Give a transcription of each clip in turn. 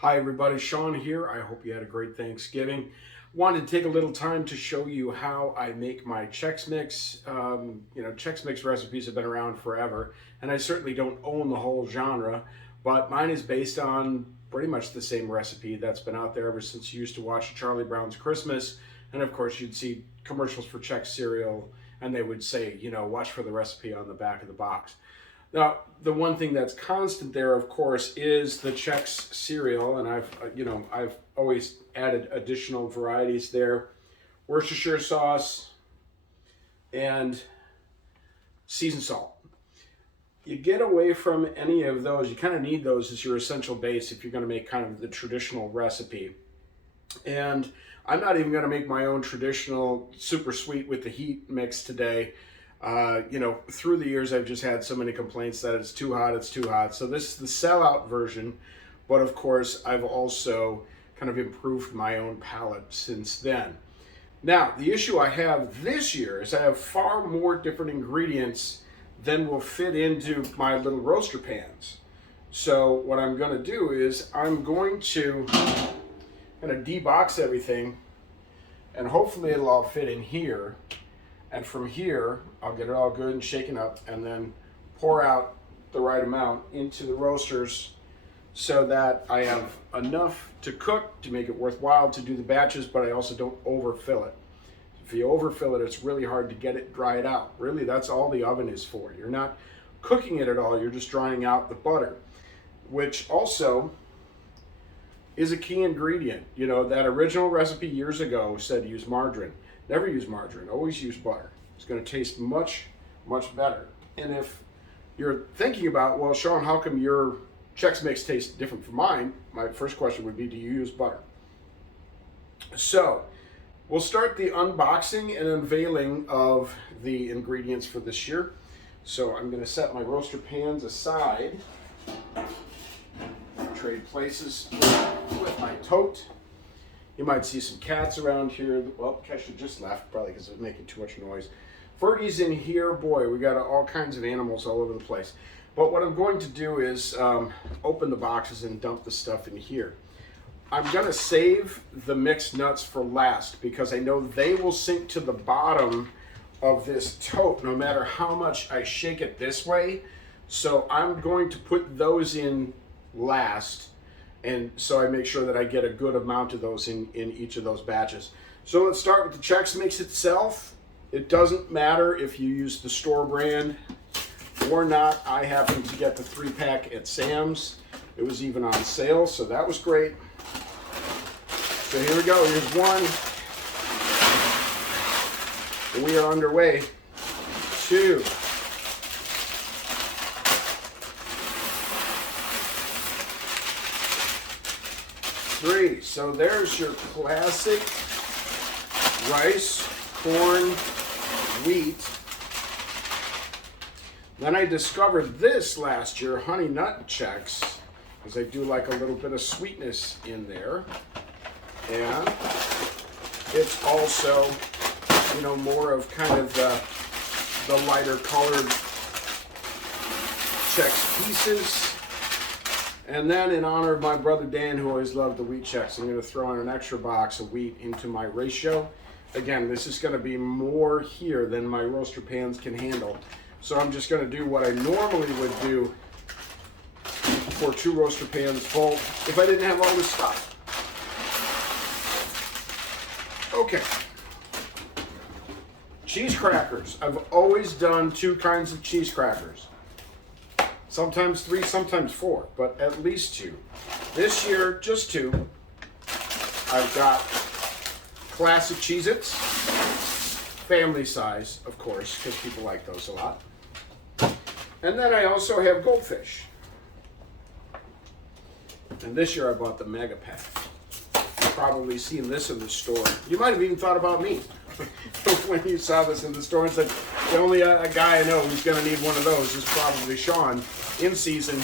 Hi everybody, Sean here. I hope you had a great Thanksgiving. Wanted to take a little time to show you how I make my Chex Mix. Chex Mix recipes have been around forever, and I certainly don't own the whole genre, but mine is based on pretty much the same recipe that's been out there ever since you used to watch Charlie Brown's Christmas, and of course you'd see commercials for Chex cereal, and they would say, watch for the recipe on the back of the box. Now, the one thing that's constant there, of course, is the Chex cereal, and I've always added additional varieties there: Worcestershire sauce and seasoned salt. You get away from any of those. You kind of need those as your essential base if you're going to make kind of the traditional recipe. And I'm not even going to make my own traditional super sweet with the heat mix today. Through the years, I've just had so many complaints that it's too hot, it's too hot. So this is the sellout version, but of course, I've also kind of improved my own palate since then. Now, the issue I have this year is I have far more different ingredients than will fit into my little roaster pans. So what I'm going to do is I'm going to kind of debox everything, and hopefully it'll all fit in here. And from here, I'll get it all good and shaken up and then pour out the right amount into the roasters so that I have enough to cook to make it worthwhile to do the batches, but I also don't overfill it. If you overfill it, it's really hard to get it dried out. Really, that's all the oven is for. You're not cooking it at all, you're just drying out the butter, which also is a key ingredient. That original recipe years ago said use margarine. Never use margarine, always use butter. It's going to taste much, much better. And if you're thinking about, well, Sean, how come your Chex Mix tastes different from mine? My first question would be, do you use butter? So we'll start the unboxing and unveiling of the ingredients for this year. So I'm going to set my roaster pans aside, trade places with my tote. You might see some cats around here. Well, Kesha just left, probably because it was making too much noise. Fergie's in here. Boy, we got all kinds of animals all over the place. But what I'm going to do is open the boxes and dump the stuff in here. I'm going to save the mixed nuts for last because I know they will sink to the bottom of this tote no matter how much I shake it this way. So I'm going to put those in last. And so I make sure that I get a good amount of those in each of those batches. So let's start with the Chex Mix itself. It doesn't matter if you use the store brand or not. I happen to get the 3-pack at Sam's. It was even on sale, so that was great. So here we go, here's one. We are underway. 2. 3. So there's your classic rice, corn, wheat. Then I discovered this last year, Honey Nut Chex, because I do like a little bit of sweetness in there. And it's also, more of kind of the lighter colored Chex pieces. And then in honor of my brother Dan, who always loved the wheat Chex, I'm going to throw in an extra box of wheat into my ratio. Again, this is going to be more here than my roaster pans can handle. So I'm just going to do what I normally would do for 2 roaster pans full if I didn't have all this stuff. Okay. Cheese crackers. I've always done 2 kinds of cheese crackers. Sometimes 3, sometimes 4, but at least 2. This year, just 2. I've got classic Cheez-Its, family size, of course, because people like those a lot. And then I also have Goldfish. And this year I bought the Mega Pack. You've probably seen this in the store. You might have even thought about me when you saw this in the store and said, the only guy I know who's going to need one of those is probably Sean, in season,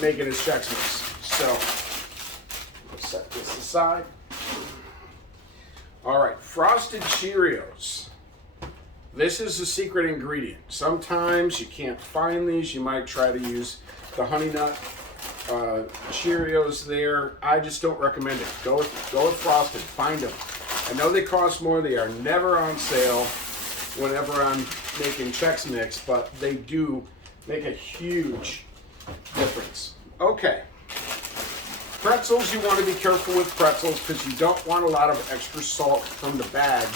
making his Chex Mix. So, let's set this aside. All right, Frosted Cheerios. This is a secret ingredient. Sometimes you can't find these. You might try to use the Honey Nut Cheerios there. I just don't recommend it. Go with Frosted. Find them. I know they cost more. They are never on sale whenever I'm making Chex Mix, but they do make a huge difference. Okay. Pretzels, you want to be careful with pretzels because you don't want a lot of extra salt from the bag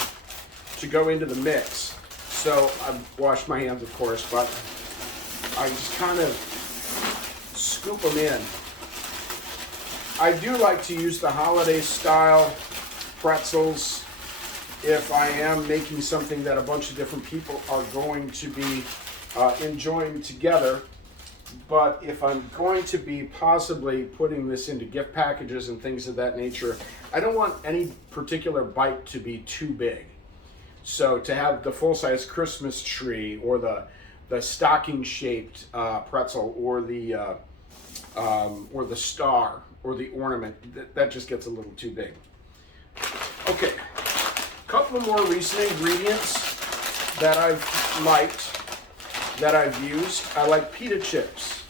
to go into the mix. So I've washed my hands, of course, but I just kind of scoop them in. I do like to use the holiday style pretzels if I am making something that a bunch of different people are going to be enjoying together. But if I'm going to be possibly putting this into gift packages and things of that nature, I don't want any particular bite to be too big. So to have the full-size Christmas tree or the stocking-shaped pretzel or the star or the ornament, that just gets a little too big. Okay, a couple of more recent ingredients that I've liked, that I've used. I like pita chips.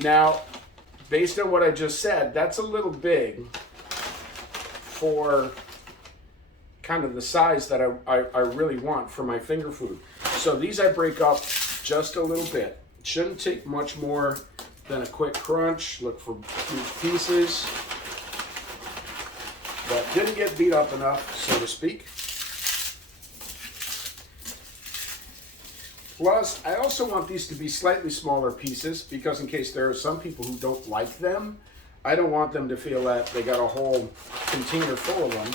Now, based on what I just said, that's a little big for kind of the size that I really want for my finger food. So these I break up just a little bit. It shouldn't take much more than a quick crunch. Look for huge pieces that didn't get beat up enough, so to speak. Plus, I also want these to be slightly smaller pieces because in case there are some people who don't like them, I don't want them to feel that they got a whole container full of them.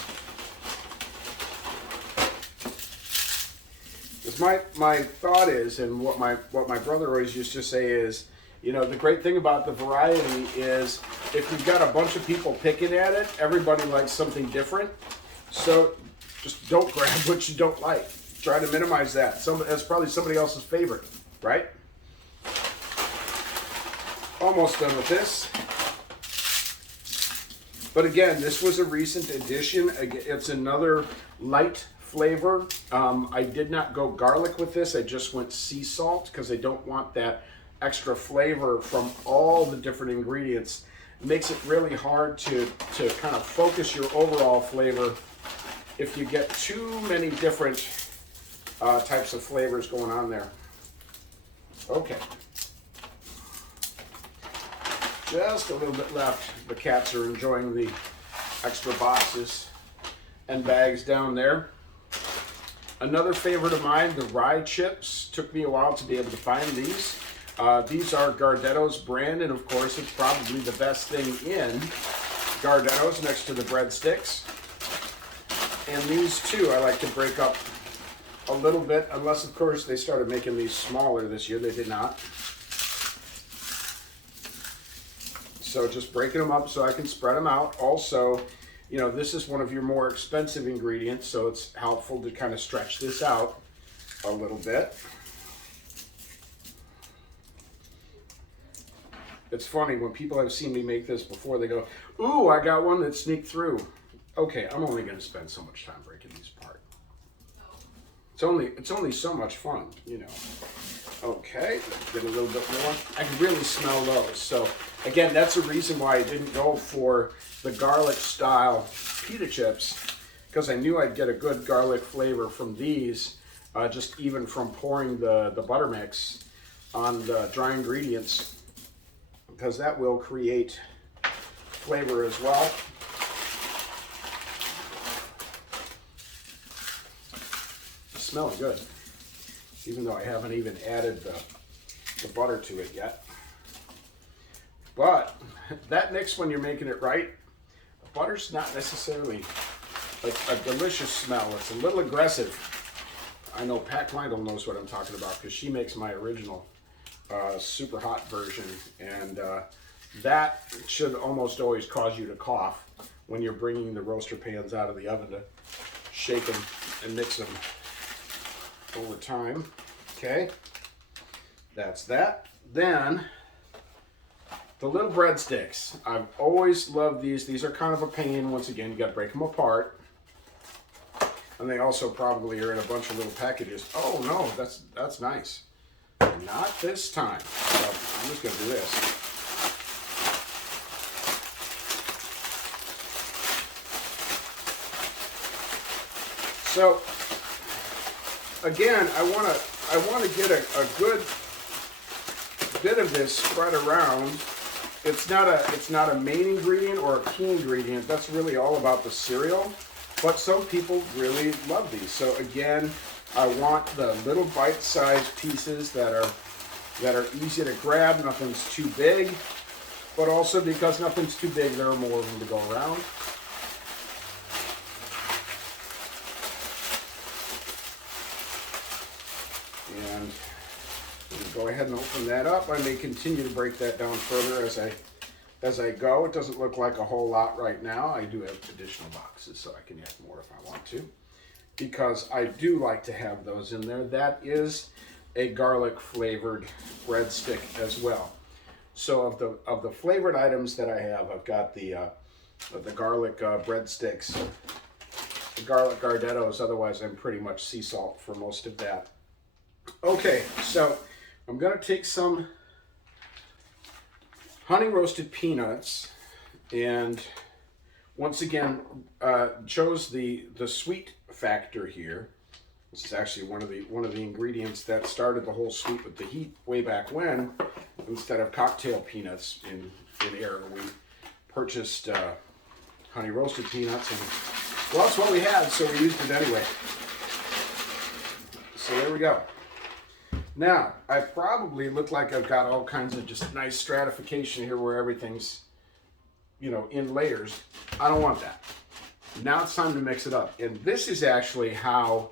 Because my thought is, and what my brother always used to say is, you know, the great thing about the variety is if you've got a bunch of people picking at it, everybody likes something different. So just don't grab what you don't like. Try to minimize that. That's probably somebody else's favorite, right? Almost done with this. But again, this was a recent addition. It's another light flavor. I did not go garlic with this. I just went sea salt because I don't want that extra flavor from all the different ingredients. It makes it really hard to kind of focus your overall flavor if you get too many different types of flavors going on there. Okay. Just a little bit left. The cats are enjoying the extra boxes and bags down there. Another favorite of mine, the rye chips. Took me a while to be able to find these. These are Gardetto's brand, and of course it's probably the best thing in Gardetto's next to the breadsticks. And these too, I like to break up a little bit, unless of course they started making these smaller this year. They did not. So just breaking them up so I can spread them out. Also, you know, this is one of your more expensive ingredients, so it's helpful to kind of stretch this out a little bit. It's funny, when people have seen me make this before, they go, ooh, I got one that sneaked through. Okay, I'm only going to spend so much time breaking these apart. It's only so much fun, you know. Okay, let's get a little bit more. I can really smell those. So again, that's a reason why I didn't go for the garlic style pita chips, because I knew I'd get a good garlic flavor from these, just even from pouring the butter mix on the dry ingredients, because that will create flavor as well. It's smelling good, even though I haven't even added the butter to it yet. But that mix, when you're making it right, the butter's not necessarily a delicious smell. It's a little aggressive. I know Pat Kleindl knows what I'm talking about because she makes my original super hot version, and that should almost always cause you to cough when you're bringing the roaster pans out of the oven to shake them and mix them over time. Okay, that's that. Then the little breadsticks. I've always loved these. These are kind of a pain. Once again, you got to break them apart. And they also probably are in a bunch of little packages. Oh no, that's nice. Not this time. So I'm just going to do this. So again, I want to get a good bit of this spread around. It's not a main ingredient or a key ingredient. That's really all about the cereal. But some people really love these. So again, I want the little bite-sized pieces that are easy to grab. Nothing's too big, but also because nothing's too big, there are more of them to go around. And go ahead and open that up. I may continue to break that down further as I go. It doesn't look like a whole lot right now. I do have additional boxes, so I can add more if I want to, because I do like to have those in there. That is a garlic flavored breadstick as well. So of the flavored items that I have, I've got the garlic breadsticks, the garlic Gardettos. Otherwise, I'm pretty much sea salt for most of that. Okay, so I'm gonna take some honey roasted peanuts, and once again chose the sweet factor here. This is actually one of the ingredients that started the whole Sweet with the Heat way back when. Instead of cocktail peanuts in air, we purchased honey roasted peanuts, and well, that's what we had, so we used it anyway. So there we go. Now, I probably look like I've got all kinds of just nice stratification here where everything's, you know, in layers. I don't want that. Now it's time to mix it up. And this is actually how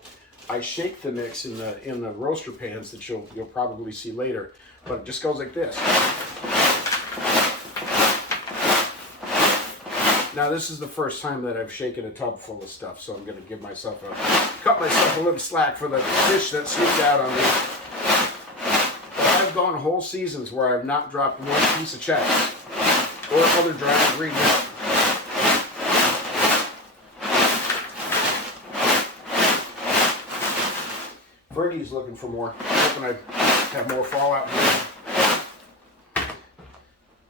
I shake the mix in the roaster pans that you'll probably see later. But it just goes like this. Now this is the first time that I've shaken a tub full of stuff, so I'm going to cut myself a little slack for the fish that sneaked out on me. I've gone whole seasons where I've not dropped one piece of Chex or other dry ingredient. Fergie's looking for more. I'm hoping I have more fallout here.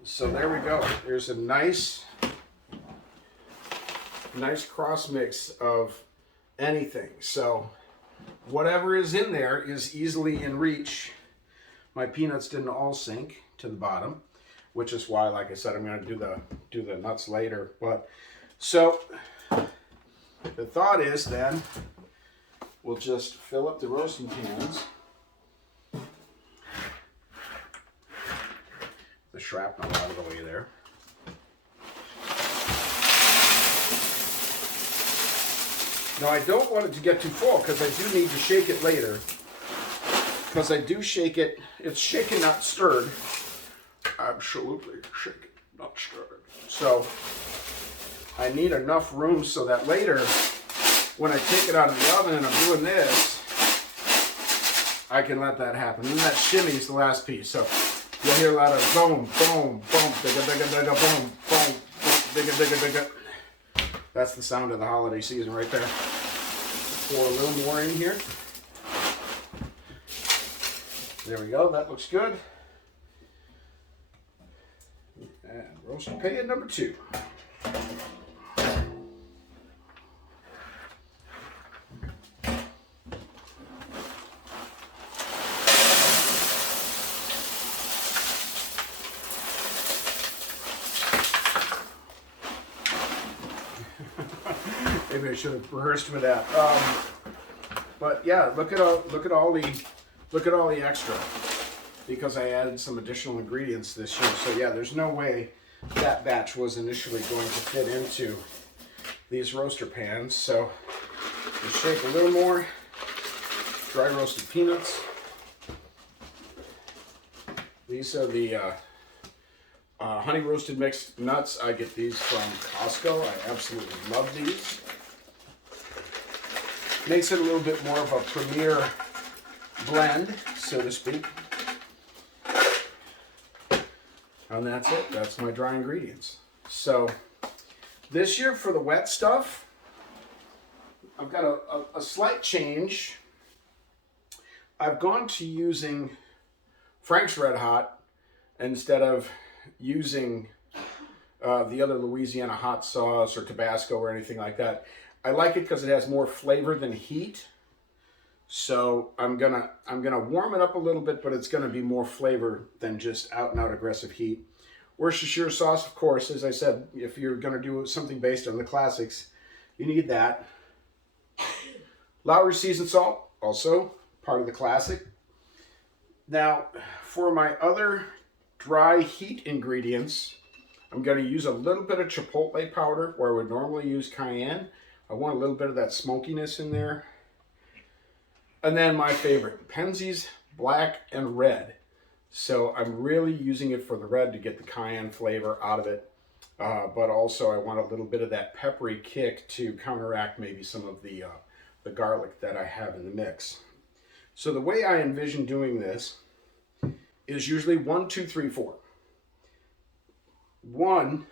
So there we go. There's a nice cross mix of anything. So whatever is in there is easily in reach. My peanuts didn't all sink to the bottom, which is why, like I said, I'm going to do the nuts later. But so the thought is then we'll just fill up the roasting pans. The shrapnel out of the way there. Now I don't want it to get too full because I do need to shake it later. Because I do shake it, it's shaken, not stirred. Absolutely shaken, not stirred. So I need enough room so that later, when I take it out of the oven and I'm doing this, I can let that happen. And that shimmy is the last piece. So you'll hear a lot of boom, boom, boom, digga, digga, digga, boom, boom, boom, digga, digga, digga. That's the sound of the holiday season right there. Pour a little more in here. There we go, that looks good. And roaster pan number 2. Maybe I should have rehearsed with that. But yeah, look at all the extra, because I added some additional ingredients this year. So yeah, there's no way that batch was initially going to fit into these roaster pans. So just shake a little more. Dry roasted peanuts. These are the honey roasted mixed nuts. I get these from Costco. I absolutely love these. Makes it a little bit more of a premier blend, so to speak. And that's it. That's my dry ingredients. So this year for the wet stuff, I've got a slight change. I've gone to using Frank's Red Hot instead of using the other Louisiana hot sauce or Tabasco or anything like that. I like it because it has more flavor than heat. So I'm gonna warm it up a little bit, but it's gonna be more flavor than just out and out aggressive heat. Worcestershire sauce, of course, as I said, if you're gonna do something based on the classics, you need that. Lowry seasoned salt, also part of the classic. Now, for my other dry heat ingredients, I'm going to use a little bit of chipotle powder where I would normally use cayenne. I want a little bit of that smokiness in there. And then my favorite, Penzeys black and red. So I'm really using it for the red to get the cayenne flavor out of it. But also I want a little bit of that peppery kick to counteract maybe some of the garlic that I have in the mix. So the way I envision doing this is usually 1, 2, 3, 4. 1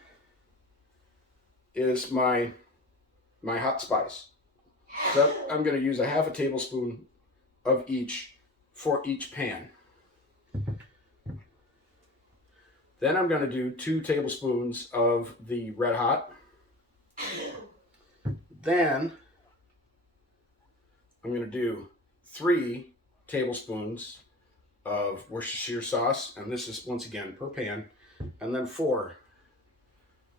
is my hot spice. So I'm going to use a half a tablespoon of each for each pan. Then I'm going to do 2 tablespoons of the red hot. Then I'm going to do 3 tablespoons of Worcestershire sauce, and this is once again per pan, and then 4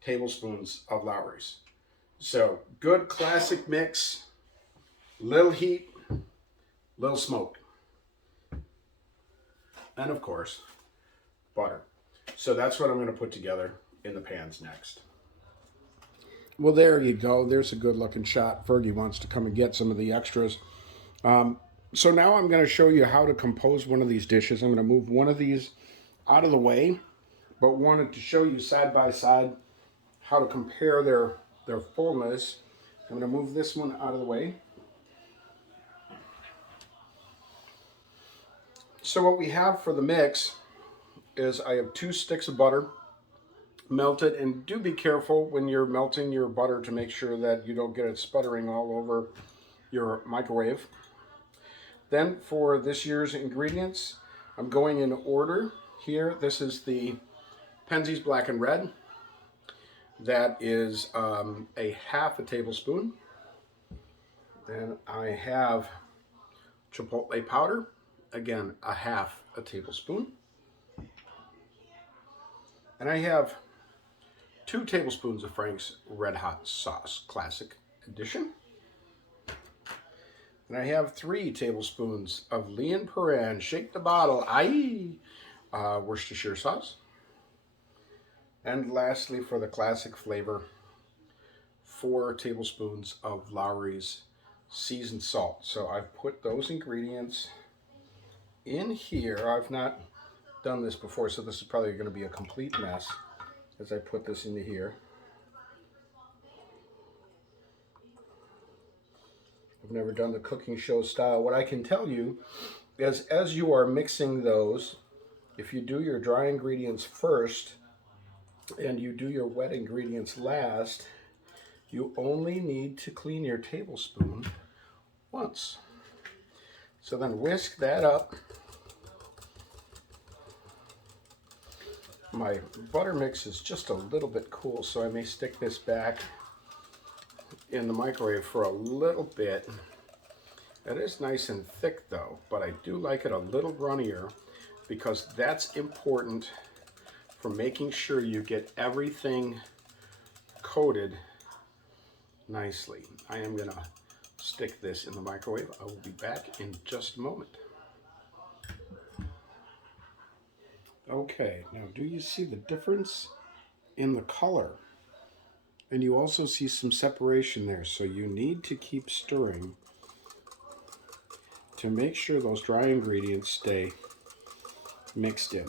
tablespoons of Lowry's. So good classic mix, little heat, little smoke, and of course butter. So that's what I'm going to put together in the pans next. Well, there you go. There's a good looking shot. Fergie wants to come and get some of the extras. So now I'm going to show you how to compose one of these dishes. I'm going to move one of these out of the way, but wanted to show you side by side how to compare their fullness. I'm going to move this one out of the way. So what we have for the mix is I have 2 sticks of butter melted, and do be careful when you're melting your butter to make sure that you don't get it sputtering all over your microwave. Then for this year's ingredients, I'm going in order here. This is the Penzeys black and red. That is a half a tablespoon. Then I have chipotle powder, again a half a tablespoon. And I have 2 tablespoons of Frank's Red Hot Sauce, Classic Edition. And I have 3 tablespoons of Leon Perrin, Shake the Bottle, Worcestershire sauce. And lastly, for the classic flavor, 4 tablespoons of Lowry's seasoned salt. So I've put those ingredients in here. I've not done this before, so this is probably going to be a complete mess as I put this into here. I've never done the cooking show style. What I can tell you is as you are mixing those, if you do your dry ingredients first and you do your wet ingredients last, you only need to clean your tablespoon once. So then whisk that up. My butter mix is just a little bit cool, so I may stick this back in the microwave for a little bit. It is nice and thick though, but I do like it a little runnier because that's important for making sure you get everything coated nicely. I am gonna stick this in the microwave. I will be back in just a moment. Okay, now do you see the difference in the color? And you also see some separation there, so you need to keep stirring to make sure those dry ingredients stay mixed in.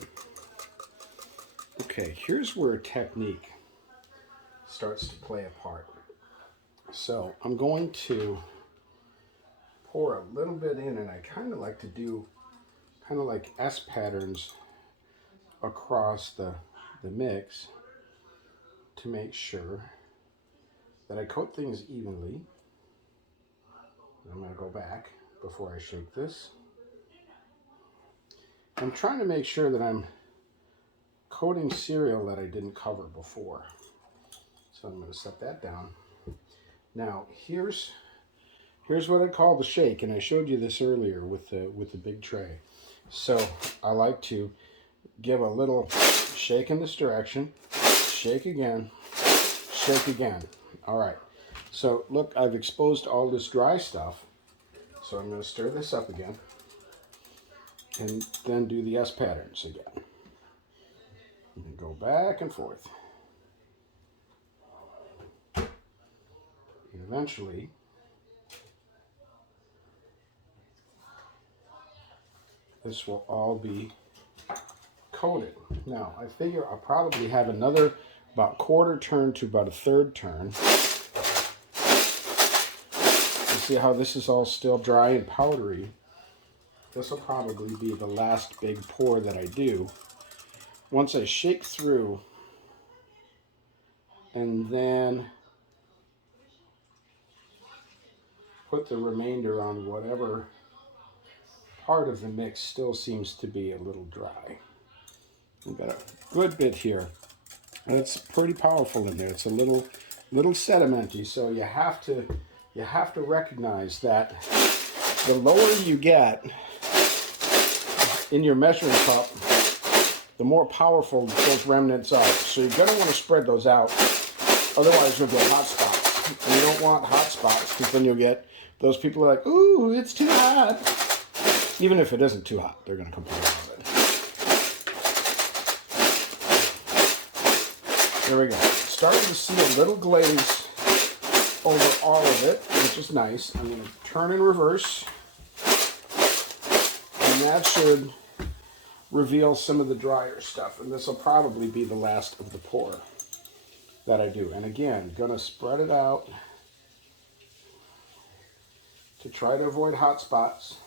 Okay, here's where technique starts to play a part. So I'm going to pour a little bit in, and I kind of like to do kind of like S patterns across the mix to make sure that I coat things evenly. I'm going to go back before I shake this. I'm trying to make sure that I'm coating cereal that I didn't cover before. So I'm going to set that down. Now here's what I call the shake, and I showed you this earlier with the big tray. So I like to give a little shake in this direction, shake again, shake again. All right. So look, I've exposed all this dry stuff. So I'm going to stir this up again, and then do the S patterns again. And go back and forth. And eventually, this will all be coated. Now, I figure I'll probably have another about quarter turn to about a third turn. You see how this is all still dry and powdery? This will probably be the last big pour that I do. Once I shake through, and then put the remainder on whatever part of the mix still seems to be a little dry. We've got a good bit here. And it's pretty powerful in there. It's a little sedimenty, so you have to recognize that the lower you get in your measuring cup, the more powerful those remnants are. So you're going to want to spread those out. Otherwise, you'll get hot spots. And you don't want hot spots, because then you'll get those people who are like, ooh, it's too hot. Even if it isn't too hot, they're going to complain about it. There we go. Starting to see a little glaze over all of it, which is nice. I'm going to turn in reverse. And that should reveal some of the drier stuff. And this will probably be the last of the pour that I do. And again, going to spread it out to try to avoid hot spots.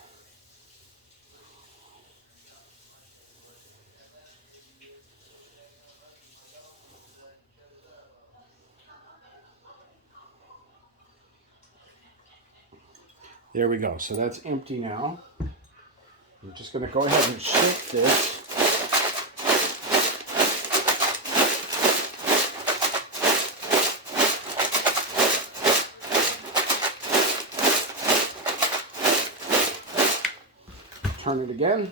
There we go. So that's empty now. I'm just going to go ahead and shake this. Turn it again.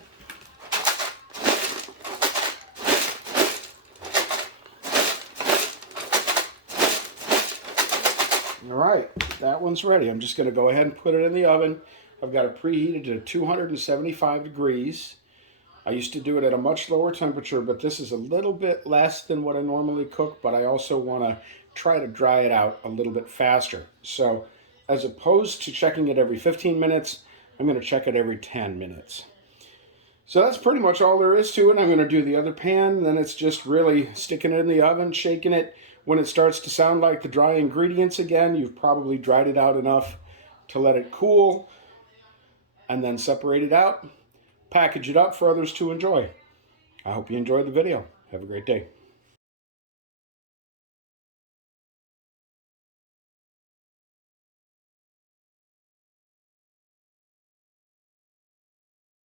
All right, that one's ready. I'm just going to go ahead and put it in the oven. I've got it preheated to 275 degrees. I used to do it at a much lower temperature, but this is a little bit less than what I normally cook, but I also want to try to dry it out a little bit faster. So as opposed to checking it every 15 minutes, I'm going to check it every 10 minutes. So that's pretty much all there is to it. I'm going to do the other pan, then it's just really sticking it in the oven, shaking it. When it starts to sound like the dry ingredients again, you've probably dried it out enough to let it cool, and then separate it out, package it up for others to enjoy. I hope you enjoyed the video. Have a great day.